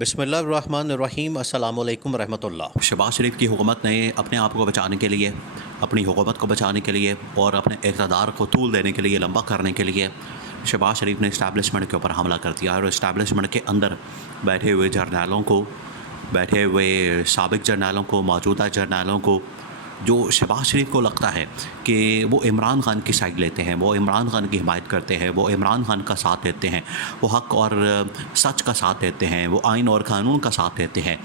بسم اللہ الرحمن الرحیم، السلام علیکم ورحمۃ اللہ۔ شہباز شریف کی حکومت نے اپنے آپ کو بچانے کے لیے، اپنی حکومت کو بچانے کے لیے اور اپنے اقتدار کو طول دینے کے لیے، لمبا کرنے کے لیے شہباز شریف نے اسٹیبلشمنٹ کے اوپر حملہ کر دیا اور اسٹیبلشمنٹ کے اندر بیٹھے ہوئے جرنیلوں کو، بیٹھے ہوئے سابق جرنیلوں کو، موجودہ جرنیلوں کو، جو شہباز شریف کو لگتا ہے کہ وہ عمران خان کی سائڈ لیتے ہیں، وہ عمران خان کی حمایت کرتے ہیں، وہ عمران خان کا ساتھ دیتے ہیں، وہ حق اور سچ کا ساتھ دیتے ہیں، وہ آئین اور قانون کا ساتھ دیتے ہیں،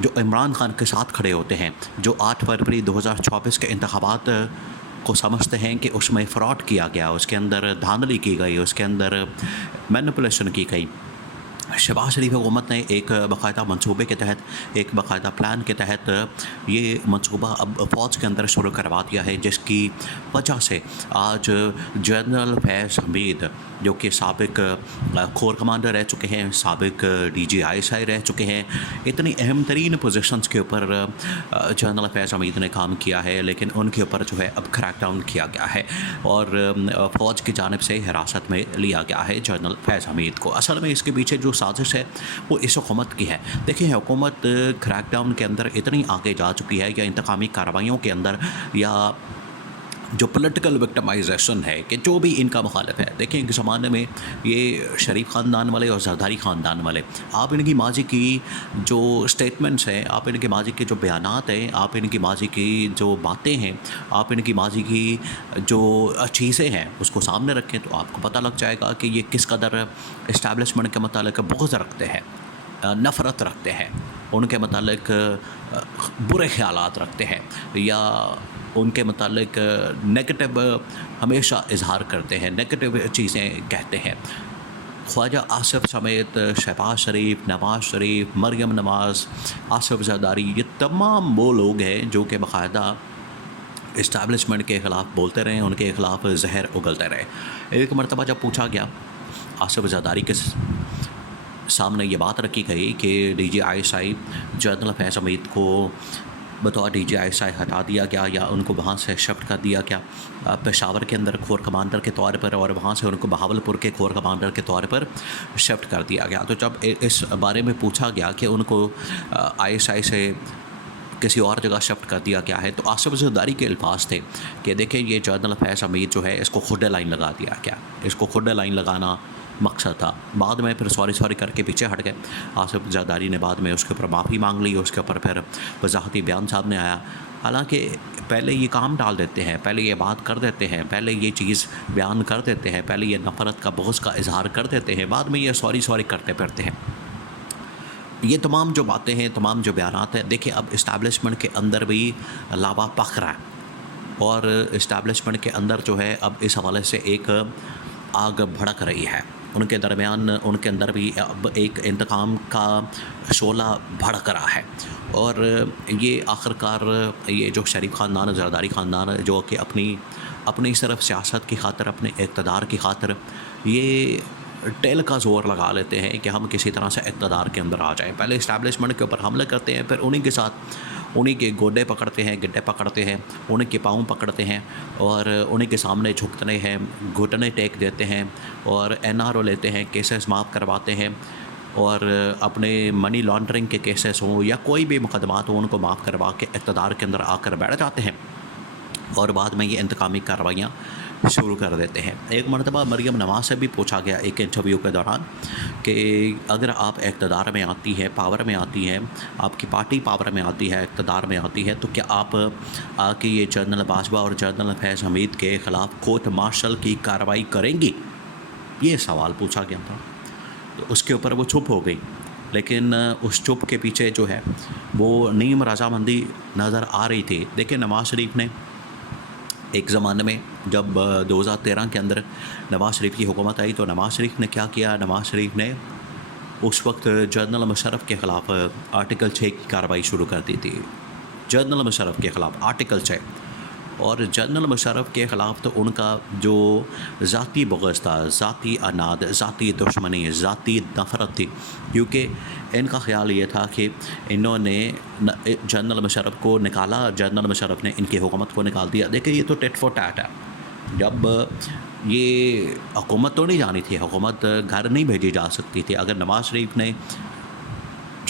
جو عمران خان کے ساتھ کھڑے ہوتے ہیں، جو 8 فروری 2024 کے انتخابات کو سمجھتے ہیں کہ اس میں فراڈ کیا گیا، اس کے اندر دھاندلی کی گئی، اس کے اندر مینپولیشن کی گئی۔ شہباز شریف حکومت نے ایک باقاعدہ منصوبے کے تحت، ایک باقاعدہ پلان کے تحت یہ منصوبہ اب فوج کے اندر شروع کروا دیا ہے، جس کی وجہ سے آج جنرل فیض حمید، جو کہ سابق کور کمانڈر رہ چکے ہیں، سابق DGI رہ چکے ہیں، اتنی اہم ترین پوزیشنز کے اوپر جنرل فیض حمید نے کام کیا ہے، لیکن ان کے اوپر جو ہے اب کریک ڈاؤن کیا گیا ہے اور فوج کی جانب سے حراست میں لیا گیا ہے جنرل فیض حمید کو۔ اصل میں اس کے پیچھے جو سازش ہے وہ اس حکومت کی ہے۔ دیکھیں، حکومت کریک ڈاؤن کے اندر اتنی آگے جا چکی ہے، یا انتقامی کارروائیوں کے اندر، یا جو پولیٹیکل وکٹمائزیشن ہے، کہ جو بھی ان کا مخالف ہے۔ دیکھیں، ایک زمانے میں یہ شریف خاندان والے اور زرداری خاندان والے، آپ ان کی ماضی کی جو سٹیٹمنٹس ہیں، آپ ان کے ماضی کے جو بیانات ہیں، آپ ان کی ماضی کی جو باتیں ہیں، آپ ان کی ماضی کی جو چیزیں ہیں، اس کو سامنے رکھیں تو آپ کو پتہ لگ جائے گا کہ یہ کس قدر اسٹیبلشمنٹ کے متعلق بغض رکھتے ہیں، نفرت رکھتے ہیں، ان کے متعلق برے خیالات رکھتے ہیں، یا ان کے متعلق نیگیٹو ہمیشہ اظہار کرتے ہیں، نیگیٹو چیزیں کہتے ہیں۔ خواجہ آصف سمیت شہباز شریف، نواز شریف، مریم نواز، آصف زرداری، یہ تمام وہ لوگ ہیں جو کہ باقاعدہ اسٹیبلشمنٹ کے خلاف بولتے رہے، ان کے خلاف زہر اگلتے رہے۔ ایک مرتبہ جب پوچھا گیا، آصف زرداری کے سامنے یہ بات رکھی گئی کہ DGI جنرل فیض حمید کو بطور DGI ہٹا دیا گیا، یا ان کو وہاں سے شفٹ کر دیا گیا پشاور کے اندر کور کمانڈر کے طور پر، اور وہاں سے ان کو بہاولپور کے کور کمانڈر کے طور پر شفٹ کر دیا گیا۔ تو جب اس بارے میں پوچھا گیا کہ ان کو ISI سے کسی اور جگہ شفٹ کر دیا گیا ہے، تو آصف زرداری کے الفاظ تھے کہ دیکھیں، یہ جنرل فیض حمید جو ہے، اس کو کھڈے لائن لگا دیا گیا، اس کو کھڈے لائن لگانا مقصد تھا۔ بعد میں پھر سوری کر کے پیچھے ہٹ گئے۔ آصف زرداری نے بعد میں اس کے اوپر معافی مانگ لی، اس کے اوپر پھر وضاحتی بیان سامنے آیا۔ حالانکہ پہلے یہ کام ڈال دیتے ہیں، پہلے یہ بات کر دیتے ہیں، پہلے یہ چیز بیان کر دیتے ہیں، پہلے یہ نفرت کا، بغض کا اظہار کر دیتے ہیں، بعد میں یہ سوری کرتے پھرتے ہیں۔ یہ تمام جو باتیں ہیں، تمام جو بیانات ہیں، دیکھیں، اب اسٹیبلشمنٹ کے اندر بھی لاوا پک رہا ہے، اور اسٹیبلشمنٹ کے اندر جو ہے اب اس حوالے سے ایک آگ بھڑک رہی ہے، ان کے درمیان، ان کے اندر بھی اب ایک انتقام کا شعلہ بھڑک رہا ہے۔ اور یہ آخرکار یہ جو شریف خاندان، زرداری خاندان، جو کہ اپنی صرف سیاست کی خاطر، اپنے اقتدار کی خاطر یہ ٹیل کا زور لگا لیتے ہیں کہ ہم کسی طرح سے اقتدار کے اندر آ جائیں۔ پہلے اسٹیبلشمنٹ کے اوپر حملے کرتے ہیں، پھر انہی کے ساتھ انہی کے گوڈے پکڑتے ہیں، گڈے پکڑتے ہیں، انہی کے پاؤں پکڑتے ہیں، اور انہی کے سامنے جھکتے ہیں، گھٹنے ٹیک دیتے ہیں، اور NRO لیتے ہیں، کیسز معاف کرواتے ہیں، اور اپنے منی لانڈرنگ کے کیسز ہوں یا کوئی بھی مقدمات ہوں، ان کو معاف کروا کے اقتدار کے اندر آ کر بیٹھ جاتے ہیں، اور بعد میں یہ انتقامی کارروائیاں شروع کر دیتے ہیں۔ ایک مرتبہ مریم نواز سے بھی پوچھا گیا ایک انٹرویو کے دوران کہ اگر آپ اقتدار میں آتی ہے، پاور میں آتی ہیں، آپ کی پارٹی پاور میں آتی ہے، اقتدار میں آتی ہے، تو کیا آپ آ کے یہ جنرل باجوہ اور جنرل فیض حمید کے خلاف کورٹ مارشل کی کارروائی کریں گی؟ یہ سوال پوچھا گیا تھا، تو اس کے اوپر وہ چپ ہو گئی، لیکن اس چپ کے پیچھے جو ہے وہ نیم رضامندی نظر آ رہی تھی۔ دیکھیں، نواز شریف نے ایک زمانے میں جب 2013 کے اندر نواز شریف کی حکومت آئی، تو نواز شریف نے کیا کیا؟ نواز شریف نے اس وقت جنرل مشرف کے خلاف آرٹیکل 6 کی کارروائی شروع کر دی تھی۔ جنرل مشرف کے خلاف آرٹیکل 6، اور جنرل مشرف کے خلاف تو ان کا جو ذاتی بغض تھا، ذاتی اناد، ذاتی دشمنی، ذاتی نفرت تھی، کیونکہ ان کا خیال یہ تھا کہ انہوں نے جنرل مشرف کو نکالا، جنرل مشرف نے ان کی حکومت کو نکال دیا۔ دیکھیں، یہ تو ٹیٹ فور ٹیٹ ہے۔ جب یہ حکومت تو نہیں جانی تھی، حکومت گھر نہیں بھیجی جا سکتی تھی۔ اگر نواز شریف نے